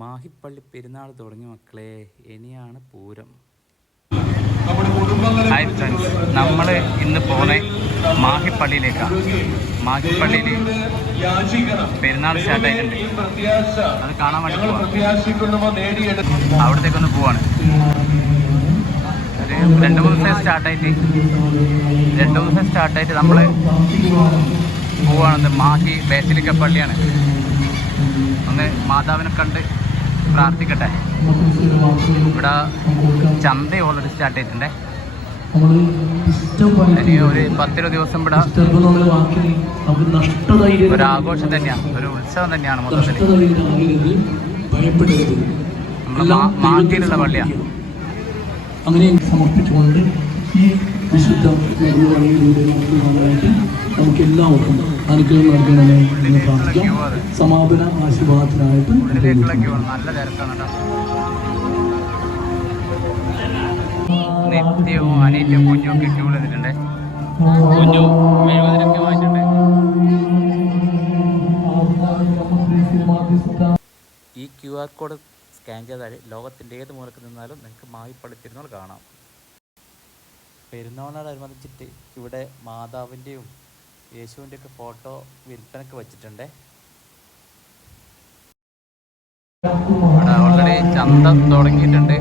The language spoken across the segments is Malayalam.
മാഹിപ്പള്ളി പെരുന്നാൾ തുടങ്ങി മക്കളെ ഇനിയാണ് പൂരം. ഹായ് ഫ്രണ്ട്സ് നമ്മൾ ഇന്ന് പോണെ മാഹിപ്പള്ളിയിലേക്കാണ് മാഹിപ്പള്ളിയിൽ പെരുന്നാൾ സ്റ്റാർട്ടായിട്ടുണ്ട് അത് കാണാൻ വേണ്ടി അവിടത്തേക്കൊന്ന് പോവാണ്. ഒരു രണ്ട് മൂന്ന് ദിവസം സ്റ്റാർട്ടായിട്ട് രണ്ട് മൂന്ന് ദിവസം സ്റ്റാർട്ടായിട്ട് നമ്മൾ പോവാണെന്ന് മാഹി ബേസിലിക്ക പള്ളിയാണ്. ഒന്ന് മാതാവിനെ കണ്ട് പ്രാർത്ഥിക്കട്ടെ. ഇവിടെ ചന്ത ഓൾറെഡി സ്റ്റാർട്ട് ചെയ്തിട്ടുണ്ടേ ഒരു പത്തിരുപത് ദിവസം ഇവിടെ ഒരു ആഘോഷം തന്നെയാണ് ഒരു ഉത്സവം തന്നെയാണ് മൊത്തത്തിൽ നമ്മുടെ പള്ളിയാണ് അങ്ങനെ സമർപ്പിച്ചുകൊണ്ട് ഈ വിശുദ്ധ നമുക്ക് എല്ലാവർക്കും അനുഗ്രഹം നൽകണമേ എന്ന് പ്രാർത്ഥിക്കാം. സമാപന ആശീർവാദത്തിനായിട്ട് ഈ ക്യു ആർ കോഡ് സ്കാൻ ചെയ്താൽ ലോകത്തിന്റെ ഏത് മൂലക്ക് നിന്നാലും നിങ്ങൾക്ക് മാഹിപ്പള്ളി പെരുന്നാൾ കാണാം. പെരുന്നാളിനോടനുബന്ധിച്ചിട്ട് ഇവിടെ മാതാവിന്റെയും യേശുവിന്റെ ഒക്കെ ഫോട്ടോ വിൽപ്പനക്ക് വെച്ചിട്ടുണ്ട്. ഇവിടെ ഓൾറെഡി ചന്ത തുടങ്ങിയിട്ടുണ്ട്.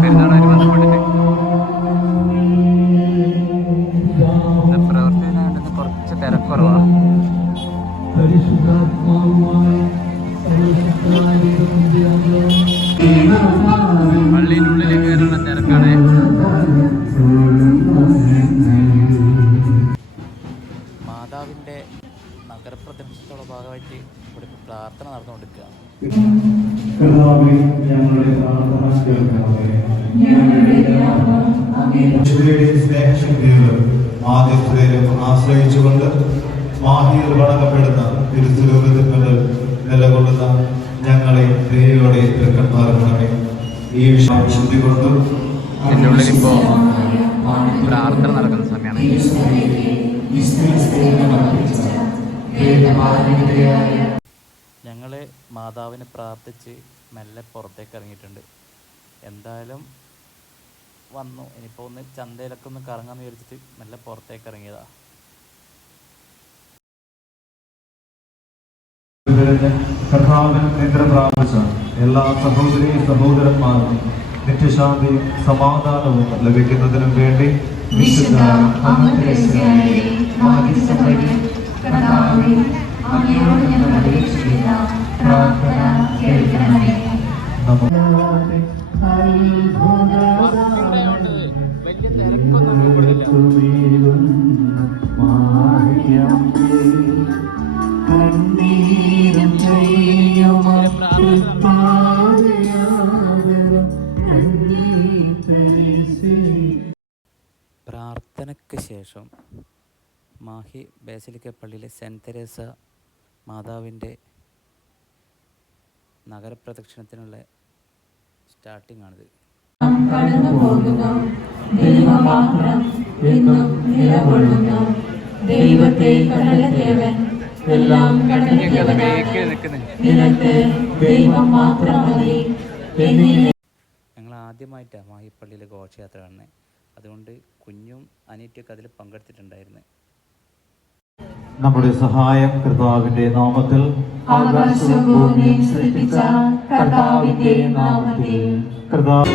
പെരുന്നാളായി ബന്ധപ്പെട്ടിട്ട്. ഇന്ന് കുറച്ച് തിരക്കുറവാണ് കർത്താവേ, ഞങ്ങളുടെ പ്രാർത്ഥന കേൾക്കണമേ. യേശുവിന്റെ സ്നേഹശക്തിയിലും ആദ്യസ്ഥയിലും ആശ്രയിച്ചുകൊണ്ട് മാഹിയിൽ വണങ്ങപ്പെടുന്ന തിരുസ്വരൂപത്തിൽ നിലകൊള്ളുന്ന ഞങ്ങളെ ദയോടെ തിരക്കന്മാരണമേ ഈ വിഷയം ശുദ്ധി കൊണ്ടും എന്റെ ഉള്ളിൽ ഇപ്പോൾ പ്രാർത്ഥന നടക്കുന്ന സമയമാണ്. ഞങ്ങൾ മാതാവിനെ പ്രാർത്ഥിച്ച് മെല്ലെ പുറത്തേക്ക് ഇറങ്ങിയിട്ടുണ്ട്. എന്തായാലും വന്നു. ഇനിയിപ്പോൾ ഒന്ന് ചന്തയിലൊക്കെ ഒന്ന് കറങ്ങാമെന്ന് വിചാരിച്ചിട്ട് മെല്ലെ പുറത്തേക്ക് ഇറങ്ങിയതാ. എല്ലാ സഹോദരി സഹോദരന്മാർക്കും നിത്യശാന്തിയും സമാധാനവും ലഭിക്കുന്നതിനും വേണ്ടി വിശുദ്ധ പ്രാർത്ഥന പ്രാർത്ഥനയ്ക്ക് ശേഷം മാഹി ബേസലിക്ക പള്ളിയിലെ സെന്റ് തെരേസ മാതാവിന്റെ നഗരപ്രദക്ഷിണത്തിനുള്ള സ്റ്റാർട്ടിംഗ് ആണിത് ദൈവത്തെ കടലദേവൻ എല്ലാം ദൈവം മാത്രം മതി ഞങ്ങൾ ആദ്യമായിട്ടാണ് മാഹിപ്പള്ളിയിലെ ഘോഷയാത്ര കാണുന്നത്. അതുകൊണ്ട് കുഞ്ഞും അനിയറ്റിയൊക്കെ അതിൽ പങ്കെടുത്തിട്ടുണ്ടായിരുന്നു. നമ്മുടെ സഹായം കർത്താവിന്റെ നാമത്തിൽ ആകാശവും ഭൂമിയും സൃഷ്ടിച്ച കർത്താവിന്റെ നാമത്തിൽ. കർത്താവ്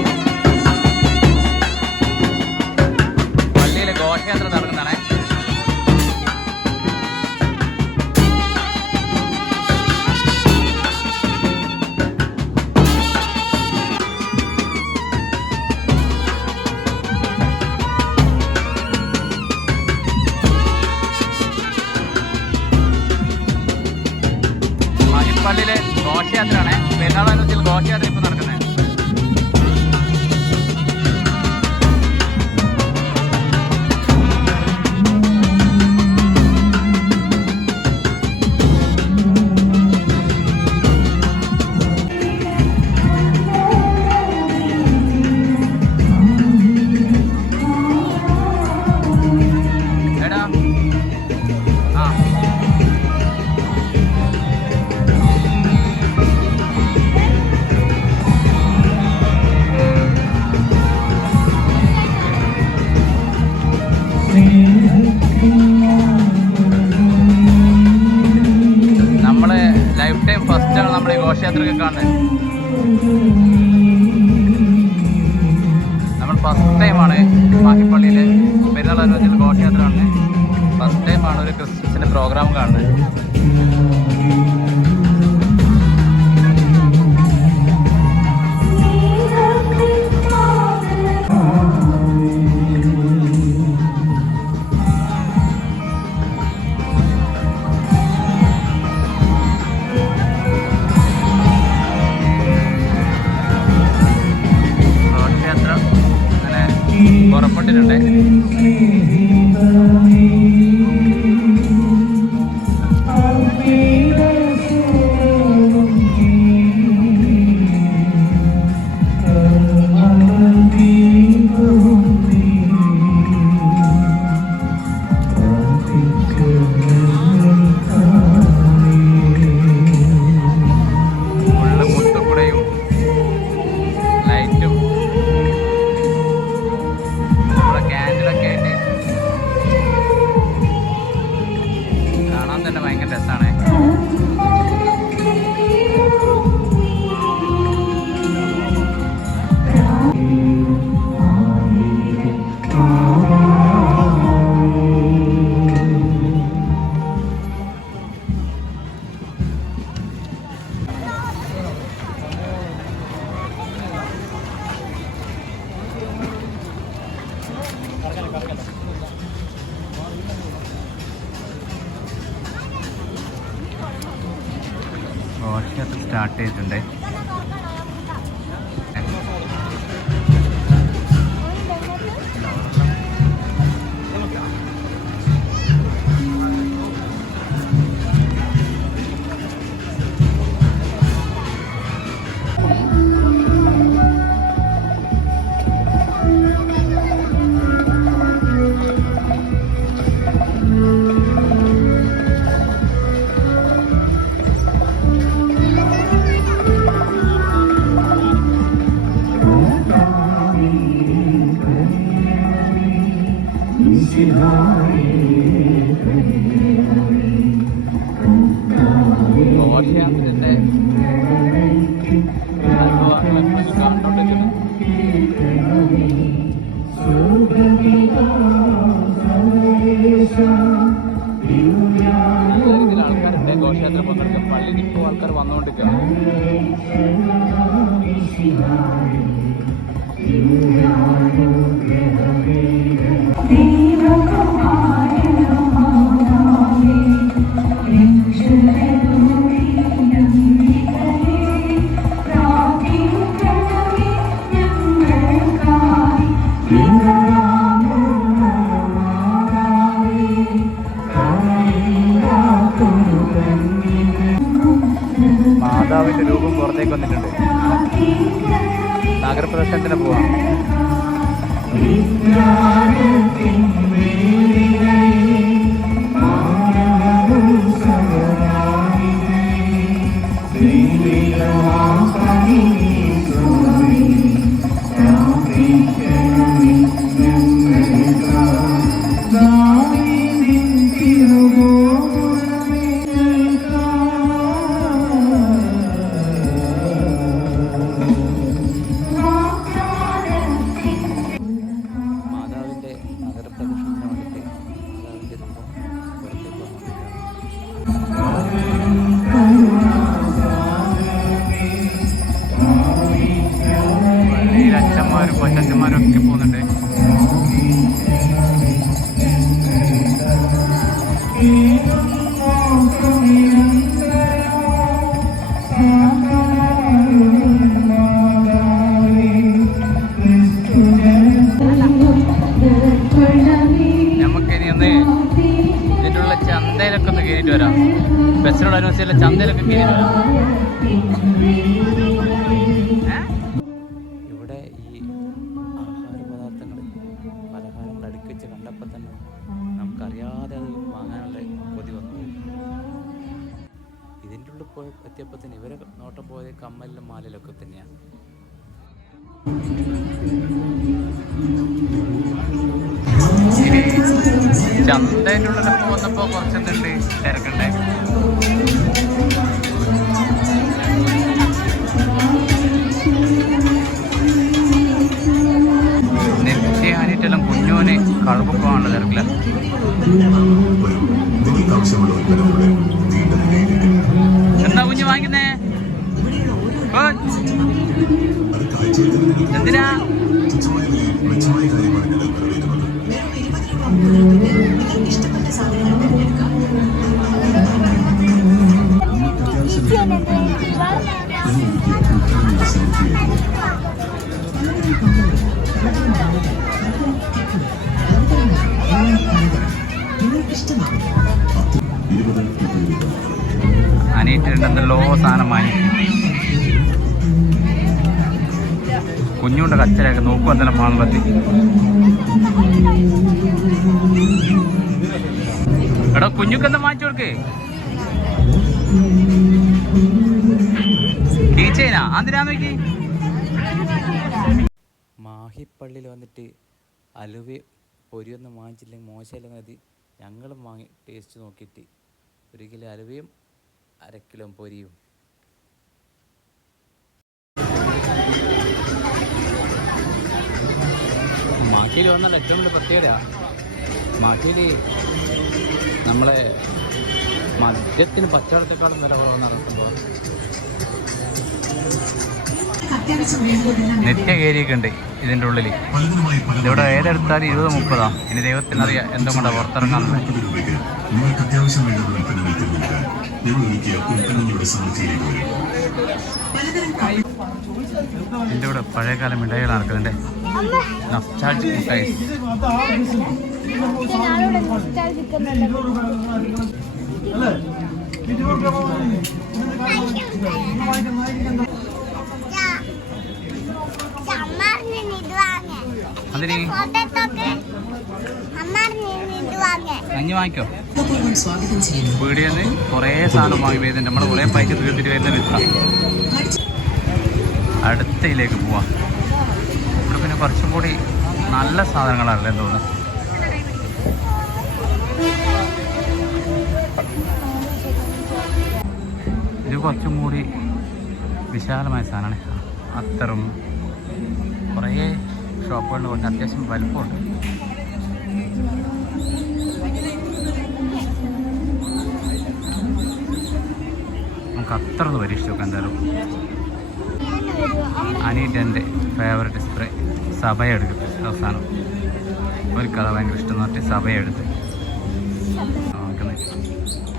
ക്ഷേത്രമൊക്കെ കാണുന്നത് What's happening? Yeah. പോയിട്ട് വരാം. ബസ്സിനോടനുസരിച്ചുള്ള ചന്തയിലൊക്കെ കയറി വരാം. ഇവിടെ ഈ ആഹാര പദാർത്ഥങ്ങൾ പലഹാരങ്ങൾ അടുക്കിച്ച് കണ്ടപ്പോൾ തന്നെ നമുക്കറിയാതെ അത് വാങ്ങാനുള്ള കൊതി വന്നു. ഇതിന്റെ ഉള്ളിൽ പോയി എത്തിയപ്പോൾ തന്നെ ഇവരെ നോട്ടം പോയത് കമ്മലിലും മാലയിലൊക്കെ തന്നെയാണ്. ചന്തേന്റെ ഉള്ളിലൊക്കെ വന്നപ്പോൾ കുറച്ചെന്തുണ്ട് തിരക്കുണ്ടായിരുന്നു നിത്യാനിട്ടെല്ലാം കുഞ്ഞോനെ കളപ്പൊക്കെ ആണ് തിരക്കില്ല എന്താ കുഞ്ഞു വാങ്ങിക്കുന്നേ? എന്തിനാ? അനിയത്തിണ്ടെന്നല്ലോ സാധനം വാങ്ങി. കുഞ്ഞുണ്ട് കച്ചരയൊക്കെ നോക്കുക എന്തെല്ലാം പറ്റി എടാ കുഞ്ഞുക്കെന്താ മാറ്റി കൊടുക്കേ? കീച്ചേനാ? എന്തിനാ നോക്കി? മാഹിപ്പള്ളിയിൽ വന്നിട്ട് അലുവ പൊരിയൊന്നും വാങ്ങിച്ചില്ലെങ്കിൽ മോശമല്ലെന്ന് കരുതി ഞങ്ങളും വാങ്ങി ടേസ്റ്റ് നോക്കിയിട്ട്. ഒരു കിലോ അലുവയും അര കിലോ പൊരിയും. മാക്കിയിൽ വന്നാൽ ഏറ്റവും വലിയ പ്രത്യേകത മാക്കിയിൽ നമ്മളെ മദ്യത്തിന് പച്ചവെള്ളത്തെക്കാളും വില കുറവ് നടക്കുമ്പോൾ നിത്യ കയറിയൊക്കെ ഉണ്ട് ഇതിന്റെ ഉള്ളിൽ ഇവിടെ ഏതെടുത്താലും ഇരുപത് മുപ്പതാ. ഇനി ദൈവത്തിനറിയാം എന്തും കൂടെ പുറത്തിറങ്ങാൻ നിങ്ങൾക്ക് അത്യാവശ്യം വേണ്ട ഉൽപ്പന്നങ്ങൾ തിരഞ്ഞെടുക്കാൻ ഞങ്ങൾ ഒരുക്കിയ ഉൽപ്പന്നങ്ങളുടെ സമൃദ്ധിയിലേക്ക് വരും. എന്റെ ഇവിടെ പഴയകാല മിഠായികൾ നടക്കുന്നുണ്ട് മിഠായി. വീടിയെന്ന് കുറേ സാധനം വാങ്ങി വരുന്നുണ്ട്. നമ്മൾ കുറേ പൈസ തീർത്തിട്ട് വരുന്ന വിത്ത അടുത്തയിലേക്ക് പോവാം. ഇവിടെ പിന്നെ കുറച്ചും കൂടി നല്ല സാധനങ്ങളാണല്ലേ തോന്നുന്നു. കുറച്ചും കൂടി വിശാലമായ സാധനമാണ്. അത്തറും കുറേ ഷോപ്പുകളുണ്ട്. കൊണ്ട് അത്യാവശ്യം വലുപ്പമുണ്ട്. നമുക്ക് അത്ര ഒന്ന് പരീക്ഷിച്ച് നോക്കാം എന്തായാലും. അനീറ്റന്റെ ഫേവററ്റ് സ്പ്രേ സഭയെടുക്കും. അവസാനം. ഒരു കഥ ഭയങ്കര ഇഷ്ടം എന്ന് പറഞ്ഞിട്ട് സഭയെടുത്ത്.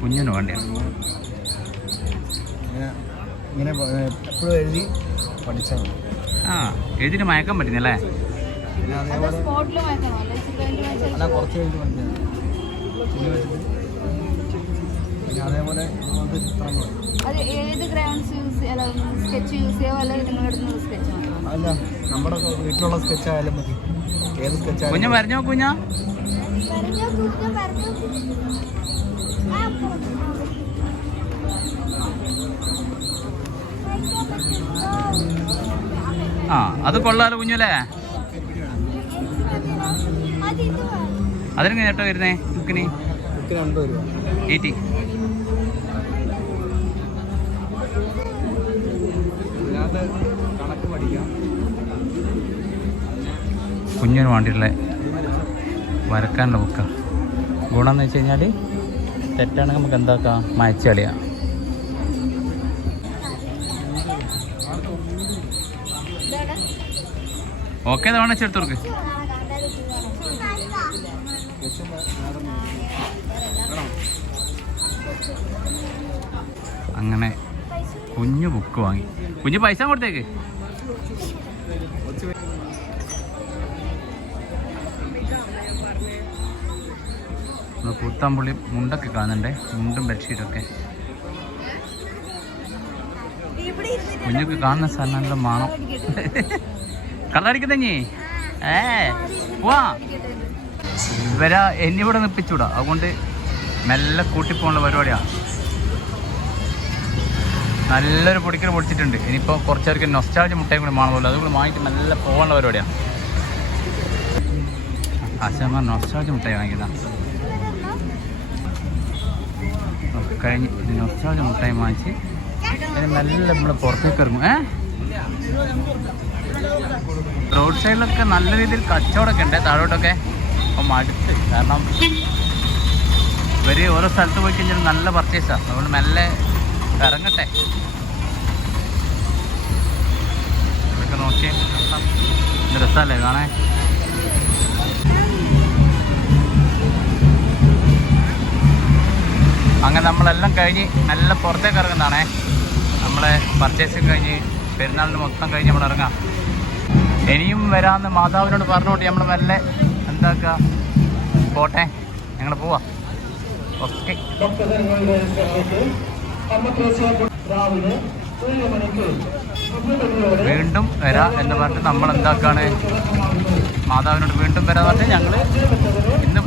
കുഞ്ഞിന് വേണ്ടിയാണ്. ഇങ്ങനെ എപ്പോഴും എഴുതി പഠിച്ചാൽ മതി. ആ എഴുതിന് മയക്കാൻ പറ്റുന്നല്ലേ? പിന്നെ അതേപോലെ അല്ല കുറച്ച് എഴുതി പഠിച്ചാൽ പിന്നെ വെച്ചിട്ട് പിന്നെ അതേപോലെ ഇതുപോലത്തെ ചിത്രങ്ങൾ അത് ഏത് ക്രയോൺസ് യൂസ് അല്ല സ്കെച്ച് യൂസ് ചെയ്യാവോ അല്ല നിങ്ങളെടുത്ത് സ്കെച്ച് മാത്രം അല്ല നമ്മുടെ വീട്ടിലുള്ള സ്കെച്ച് ആയാലും മതി. ഏത് സ്കെച്ച് കുഞ്ഞ് വരഞ്ഞോ കുഞ്ഞാ ആ അത് കൊള്ളാലോ കുഞ്ഞല്ലേ അതിനെങ്ങനെ ചേട്ടോ വരുന്നേ ബുക്കിന്? എയ്റ്റി. കുഞ്ഞിന് വേണ്ടിയിട്ടുള്ള വരക്കാനുള്ള ബുക്കാണ് ഗുണമെന്ന് വെച്ച് കഴിഞ്ഞാൽ തെറ്റാണെങ്കിൽ നമുക്ക് എന്താക്കാം? മായച്ച് ഓക്കെ തവണ ചേർത്തോർക്ക് അങ്ങനെ കുഞ്ഞു ബുക്ക് വാങ്ങി. കുഞ്ഞു പൈസ കൊടുത്തേക്ക്. കൂത്താമ്പുള്ളി മുണ്ടൊക്കെ കാണുന്നുണ്ടേ മുണ്ടും ബെഡ്ഷീറ്റൊക്കെ കുഞ്ഞൊക്കെ കാണുന്ന സ്ഥലം മാണം. കള്ളടിക്കുന്നേ ഏ വാ ഇവരാ എന്നെ ഇവിടെ നിപ്പിച്ചൂടാ. അതുകൊണ്ട് മെല്ലെ കൂട്ടിപ്പോകാനുള്ള പരിപാടിയാ. നല്ലൊരു പൊടിക്കൽ പൊടിച്ചിട്ടുണ്ട്. ഇനിയിപ്പോൾ കുറച്ചേർക്ക് നൊസ്റ്റാൾജി മുട്ടയും കൂടി മാണമല്ലോ അതുകൂടി വാങ്ങിയിട്ട് നല്ല പോകാനുള്ള പരിപാടിയാണ് ആശാമാർ നൊസ്റ്റാൾജി മുട്ടായി വാങ്ങിക്കുന്ന കഴിഞ്ഞ് നൊസ്റ്റാൾജി മുട്ടായി വാങ്ങിച്ച് നല്ല നമ്മൾ പുറത്തേക്ക് ഇറങ്ങും. ഏ? റോഡ് സൈഡിലൊക്കെ നല്ല രീതിയിൽ കച്ചവടമൊക്കെ ഉണ്ട്. താഴോട്ടൊക്കെ അപ്പം മടുത്ത്. കാരണം ഇവർ ഓരോ സ്ഥലത്ത് പോയി കഴിഞ്ഞാൽ നല്ല പർച്ചേസാണ് അതുകൊണ്ട് മെല്ലെ ഇറങ്ങട്ടെ രസമല്ലേ കാണേ അങ്ങനെ നമ്മളെല്ലാം കഴിഞ്ഞ് നല്ല പുറത്തേക്ക് ഇറങ്ങുന്നതാണേ. നമ്മളെ പർച്ചേസിങ് കഴിഞ്ഞ് പെരുന്നാളിന് മൊത്തം കഴിഞ്ഞ് നമ്മൾ ഇറങ്ങാം. ഇനിയും വരാമെന്ന് മാതാവിനോട് പറഞ്ഞുകൊണ്ട് നമ്മൾ മെല്ലെ എന്താക്കുക പോട്ടെ ഞങ്ങൾ പോവാ. ഓക്കെ. വീണ്ടും വരാ എന്ന് പറഞ്ഞിട്ട് നമ്മൾ എന്താക്കാണ് മാതാവിനോട് വീണ്ടും വരാന്ന് പറഞ്ഞിട്ട് ഞങ്ങൾ ഇന്ന്